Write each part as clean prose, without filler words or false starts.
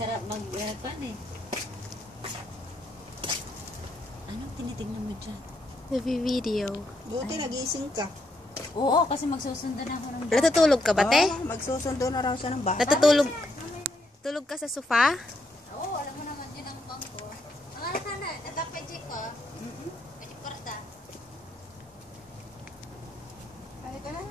Sarap mag-aircon eh. Anong tinitignan mo dyan? Nag-video. Buti nagising ka. Oo, kasi magsusundo na ako ng bata. Natutulog ka ba, te? Magsusundo na raw siya ng bata. Natutulog. Tulog ka sa sofa? Oo, alam mo naman din ang bangko. Ang anak ka na, natapay Jake ko. Pwede parta. Ay, ka na.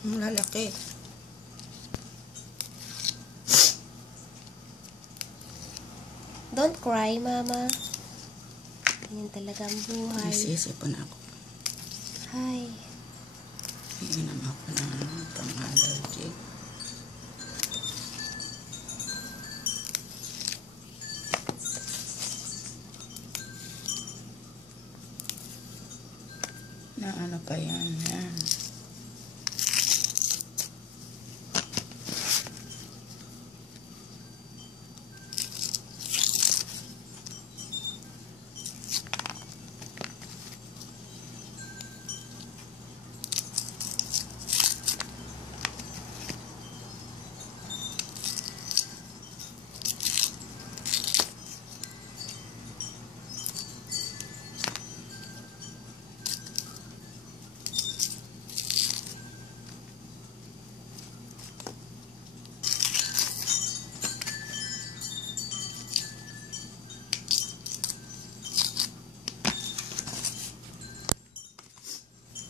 Ang lalaki. Don't cry, mama. Ganyan talaga ang buhay. Isisipan ako. Hi. Iinom ako ng pang-allergy. Na ano pa yan? Yan.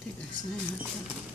Tigas na natin.